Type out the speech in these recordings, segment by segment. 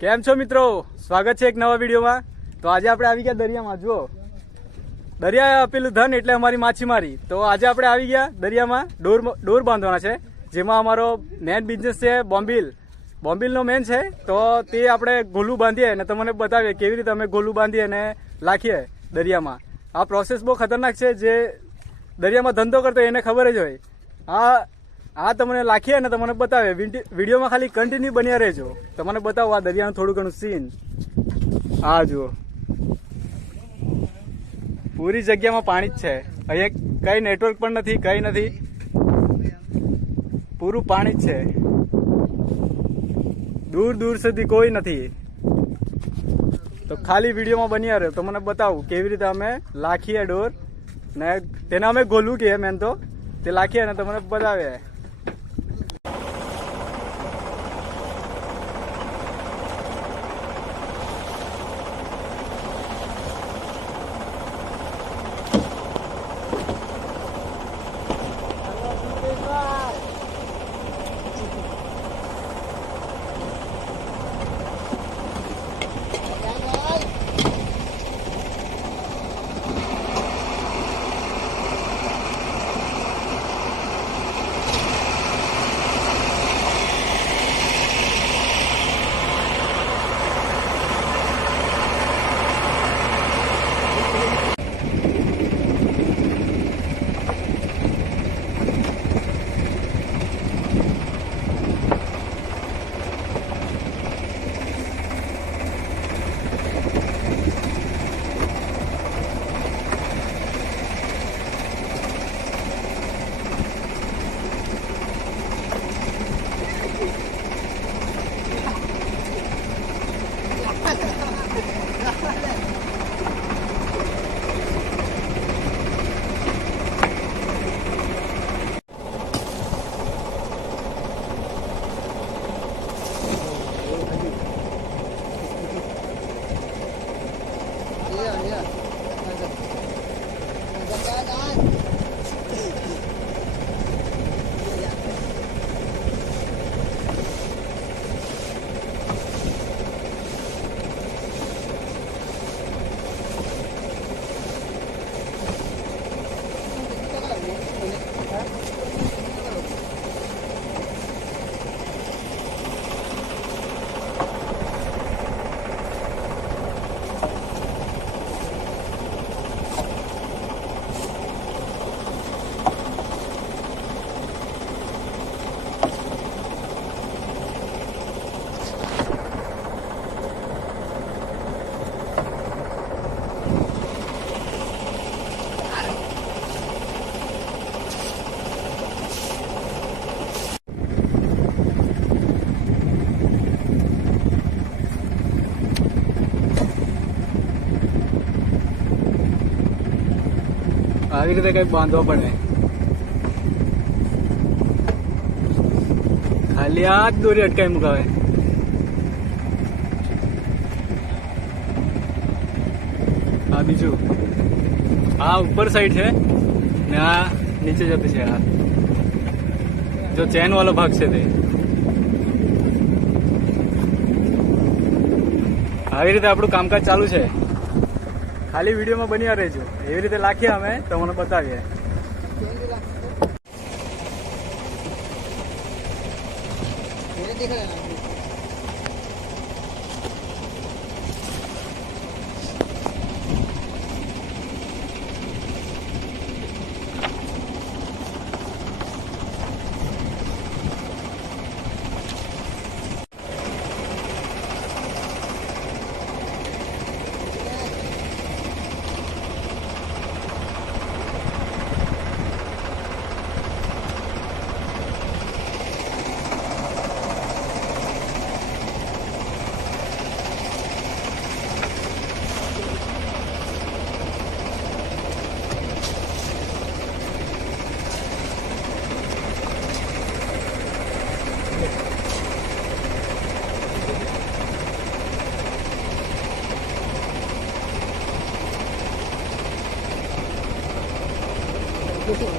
કેમ છો મિત્રો? સ્વાગત છે એક નવા વિડીયોમાં. તો આજે આપણે આવી ગયા દરિયામાં, જુઓ. દરિયા પેલું ધન એટલે અમારી માછીમારી. તો આજે આપણે આવી ગયા દરિયામાં, ડોર ડોર બાંધવાના છે, જેમાં અમારો મેન બિઝનેસ છે બોમ્બિલ. બોમ્બિલનો મેન છે, તો તે આપણે ગોલું બાંધીએ અને તમને બતાવીએ કેવી રીતે અમે ગોલું બાંધીએ અને લાખીએ દરિયામાં. આ પ્રોસેસ બહુ ખતરનાક છે, જે દરિયામાં ધંધો કરતો એને ખબર જ હોય. આ આ તમને લાખીએ અને તમને બતાવે. વિડી- વિડીયોમાં ખાલી કન્ટિન્યુ બન્યા રહેજો. તમને બતાવો આ દરિયાનું થોડું ઘણું સીન આ જુઓ. પૂરી જગ્યામાં પાણી જ છે. અહીંયા કઈ નેટવર્ક પણ નથી, કઈ નથી. પૂરું પાણી જ છે. દૂર દૂર સુધી કોઈ નથી. તો ખાલી વિડીયોમાં બન્યા રહ્યો. તો મને બતાવું કેવી રીતે અમે લાખીએ ડોર. ને તેને અમે ગોલું કહીએ મેન તો. તે લાખીએ અને તમને બતાવે આવી રીતે કઈ બાંધવો પડે. ખાલી આ જ દોરી અટકાઈ મુકાવે. આ બીજું. આ ઉપર સાઈડ છે ને આ નીચે જતી છે આ. જો ચેન વાળો ભાગ છે તે. આવી રીતે આપણું કામકાજ ચાલુ છે. ખાલી વિડીયોમાં બન્યા રહેજો. એવી રીતે લાખીએ અમે તમને બતાવીએ. દેખાય? ですよ。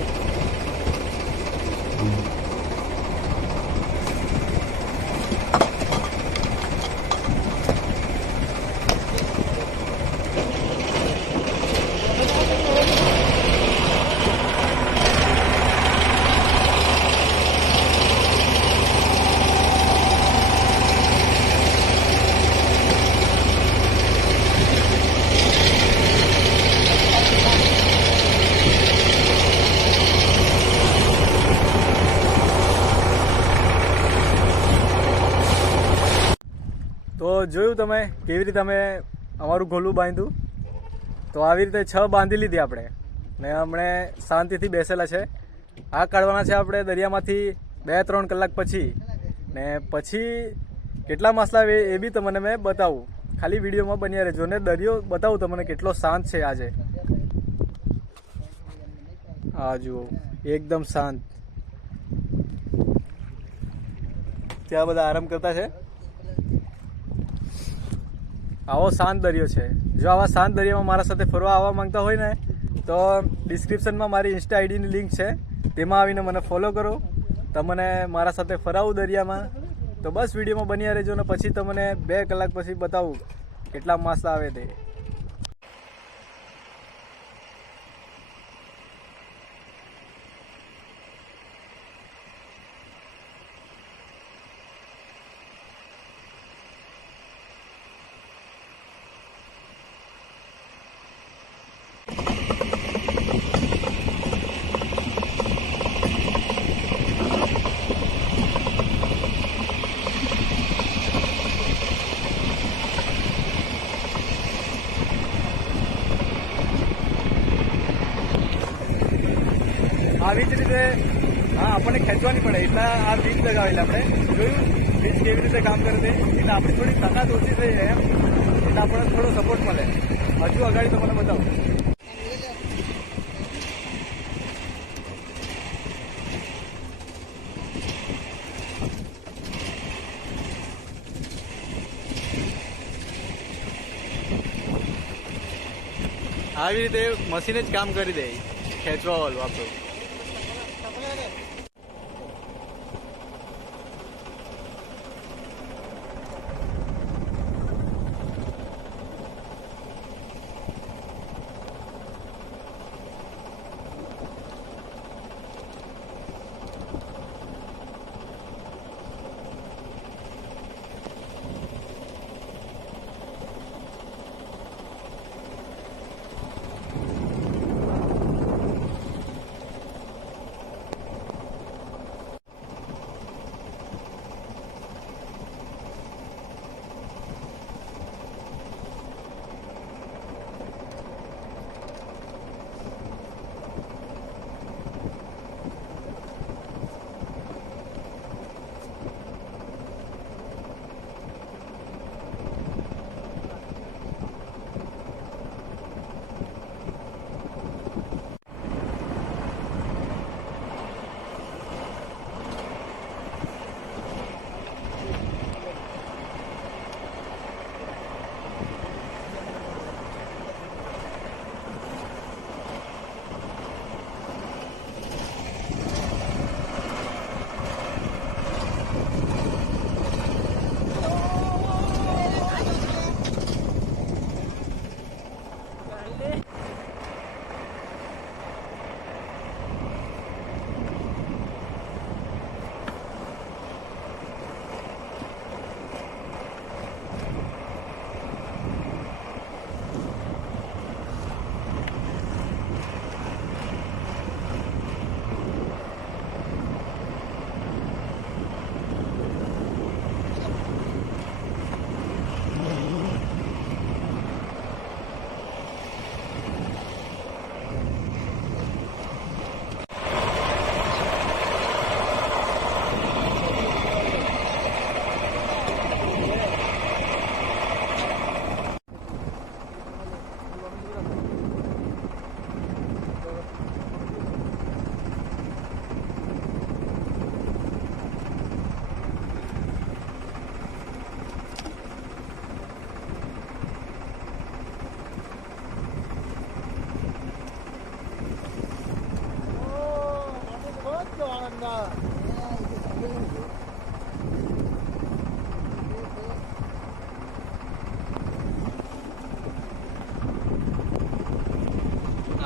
તમે? કેવી રીતે અમે અમારું ગોલું બાંધ્યું? તો આવી રીતે છ બાંધી લીધી આપણે. ને હમણે શાંતિથી બેસેલા છે. આ કાઢવાના છે આપણે દરિયામાંથી બે ત્રણ કલાક પછી. ને પછી કેટલા માસલા એ બી તમને મેં બતાવું. ખાલી વિડીયોમાં બન્યા રહેજો ને દરિયો બતાવું તમને કેટલો શાંત છે આજે. આ જુઓ, એકદમ શાંત. ત્યાં બધા આરામ કરતા છે. આવો શાંત દરિયો છે. જો આવા શાંત દરિયામાં મારા સાથે ફરવા આવવા માંગતા હોય ને, તો ડિસ્ક્રિપ્શનમાં મારી ઇન્સ્ટા આઈડીની લિંક છે. તેમાં આવીને મને ફોલો કરો. તમને મારા સાથે ફરાવું દરિયામાં. તો બસ વિડીયોમાં બન્યા રહેજો ને પછી તમને બે કલાક પછી બતાવું કેટલા માસલા આવે તે. આવી જ રીતે, હા, આપણને ખેંચવાની પડે. એટલે આ બીજ લગાવેલા આપણે. જોયું? બીજ કેવી રીતે કામ કરે છે? એટલે આપણી થોડી તાકાત ઓછી થઈ જાય એમ. એટલે આપણને થોડો સપોર્ટ મળે. હજુ અગાડી તમને બતાવું. આવી રીતે મશીન જ કામ કરી દે. ખેંચવા વાળું આપણું.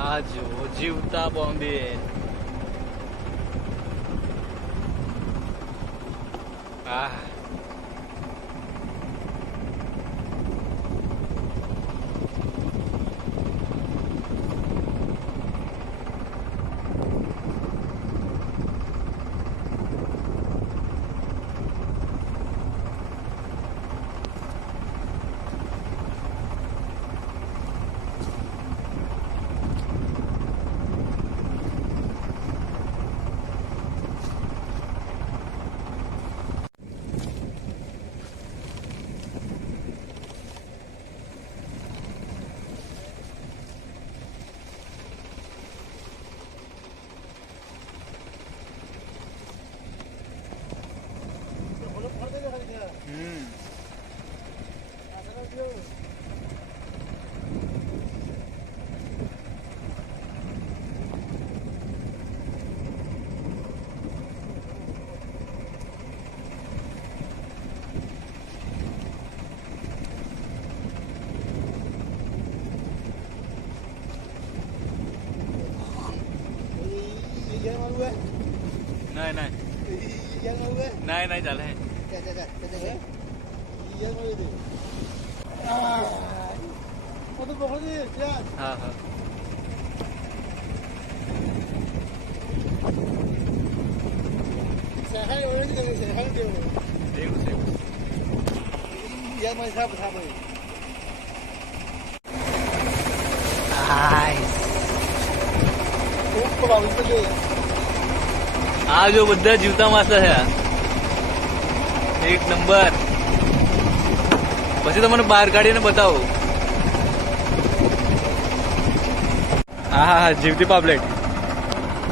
आज जीवता बॉम्बे आ આ જુઓ જીવતા બોમ્બે આહ નહીં નહીં નહીં નહીં ચાલે હા હા એવું છે એવું આ જો બધા જીવતા માસા છે. એક નંબર. પછી તમને બહાર કાઢીને બતાવો. હા હા હા, જીવતી પાપલેટ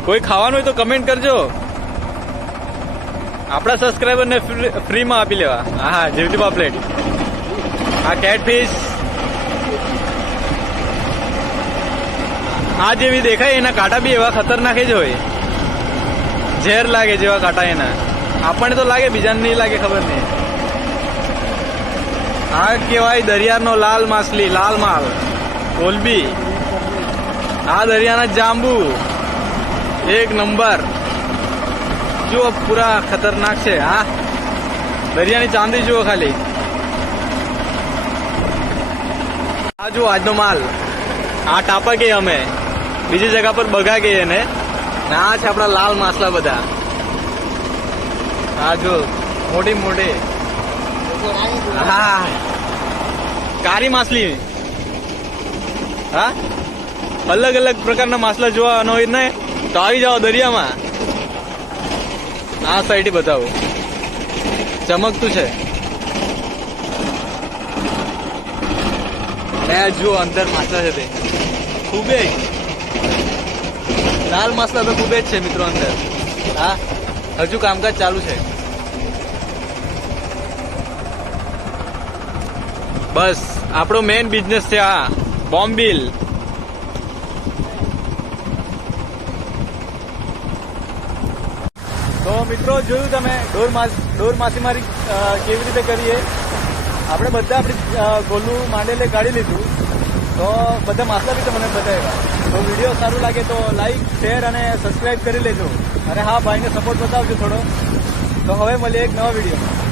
કોઈ ખાવાનું હોય તો કમેન્ટ કરજો. આપણા સબસ્ક્રાઈબરને ફ્રીમાં આપી લેવા. હા હા, જીવતી પાપલેટ આ કેટફિશ આ જેવી દેખાય, એના કાંટા બી એવા ખતરનાક જ હોય. ઝેર લાગે જેવા કાંટા એના. આપણને તો લાગે, બીજાને નહીં લાગે ખબર નહીં. આ કહેવાય દરિયાનો લાલ માછલી, લાલ માલ. કોલબી આ દરિયાના જાંબુ. એક નંબર. જુઓ, પૂરા ખતરનાક છે. હા. દરિયાની ચાંદી જુઓ ખાલી. આ જુઓ, આજનો માલ. આ ટાપા કહીએ અમે. બીજી જગા પર બગા કહીએ એને. ને છે આપણા લાલ માછલા બધા. હા જો, મોટી મોટી. હા. કારી માછલી. હા? અલગ અલગ પ્રકારના માછલા જોવાનો હોય ને, તો આવી જાઓ દરિયામાં. આ સાઈડ બતાવો. ચમકતું છે. જુઓ, અંદર માછલા છે તે. ખૂબે લાલ માછલા તો ખૂબ જ છે મિત્રો અંદર. હા, હજુ કામકાજ ચાલુ છે. બસ, આપણો મેઇન બિઝનેસ છે આ બોમ્બિલ તો મિત્રો, જોયું તમે, ઢોર ઢોર માછીમારી કેવી રીતે કરીએ? આપણે બધા આપણી ગોલું, માંડેલે કાઢી લીધું. તો બધા માછલા બી તમને બતાવ્યા. તો વીડિયો સારું લાગે તો લાઈક શેર અને સબસ્ક્રાઈબ કરી લેજો. અને હા, ભાઈને સપોર્ટ બતાવજો થોડો. તો હવે મળીએ એક નવા વિડીયોમાં